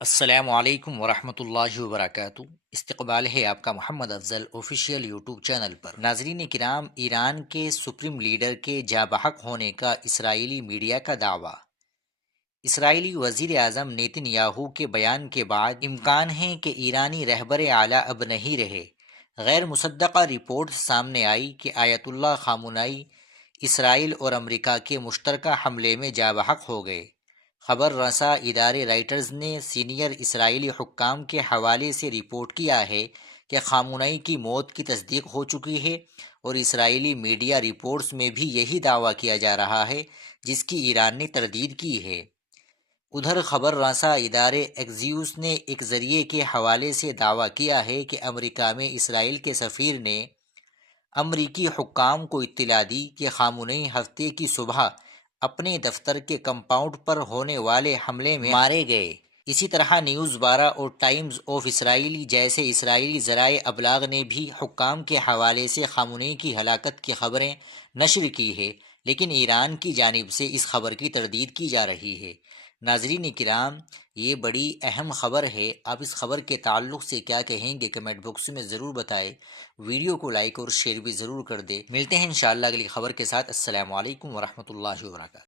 السلام علیکم ورحمۃ اللہ وبرکاتہ۔ استقبال ہے آپ کا محمد افضل آفیشیل یوٹیوب چینل پر۔ ناظرین کرام، ایران کے سپریم لیڈر کے جاں بحق ہونے کا اسرائیلی میڈیا کا دعویٰ۔ اسرائیلی وزیر اعظم نیتن یاہو کے بیان کے بعد امکان ہے کہ ایرانی رہبر اعلیٰ اب نہیں رہے۔ غیر مصدقہ رپورٹ سامنے آئی کہ آیت اللہ خامنئی اسرائیل اور امریکہ کے مشترکہ حملے میں جاں بحق ہو گئے۔ خبر رساں ادارے رائٹرز نے سینئر اسرائیلی حکام کے حوالے سے رپورٹ کیا ہے کہ خامنئی کی موت کی تصدیق ہو چکی ہے، اور اسرائیلی میڈیا رپورٹس میں بھی یہی دعویٰ کیا جا رہا ہے جس کی ایران نے تردید کی ہے۔ ادھر خبر رساں ادارے ایکزیوس نے ایک ذریعے کے حوالے سے دعویٰ کیا ہے کہ امریکہ میں اسرائیل کے سفیر نے امریکی حکام کو اطلاع دی کہ خامنئی ہفتے کی صبح اپنے دفتر کے کمپاؤنڈ پر ہونے والے حملے میں مارے گئے۔ اسی طرح نیوز 12 اور ٹائمز آف اسرائیل جیسے اسرائیلی ذرائع ابلاغ نے بھی حکام کے حوالے سے خامنئی کی ہلاکت کی خبریں نشر کی ہے، لیکن ایران کی جانب سے اس خبر کی تردید کی جا رہی ہے۔ ناظرین کرام، یہ بڑی اہم خبر ہے۔ آپ اس خبر کے تعلق سے کیا کہیں گے کمنٹ باکس میں ضرور بتائیں۔ ویڈیو کو لائک اور شیئر بھی ضرور کر دیں۔ ملتے ہیں انشاءاللہ اگلی خبر کے ساتھ۔ السلام علیکم ورحمۃ اللہ وبرکاتہ۔